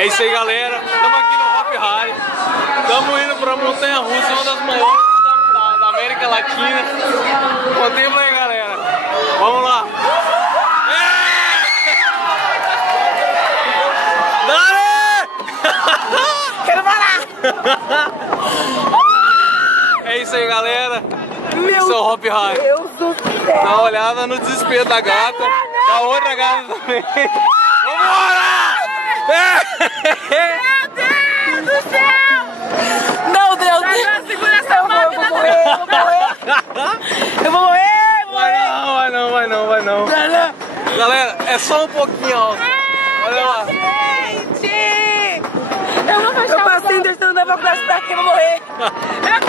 É isso aí, galera. Estamos aqui no Hop Hari. Estamos indo para a Montanha Russa, uma das maiores da América Latina. Contempla aí, galera. Vamos lá. Quero parar! É isso aí, galera. Isso é o Hop Hari. Deus do céu! Dá uma olhada no desespero da gata. Da outra gata também. Vambora! Meu Deus do céu! Meu Deus! Segura essa mão! Eu vou morrer! Eu vou morrer! Vai não. Galera, é só um pouquinho alto. Olha lá. Gente! Eu vou fechar. Eu passei tentando da faculdade daqui, eu vou morrer! Eu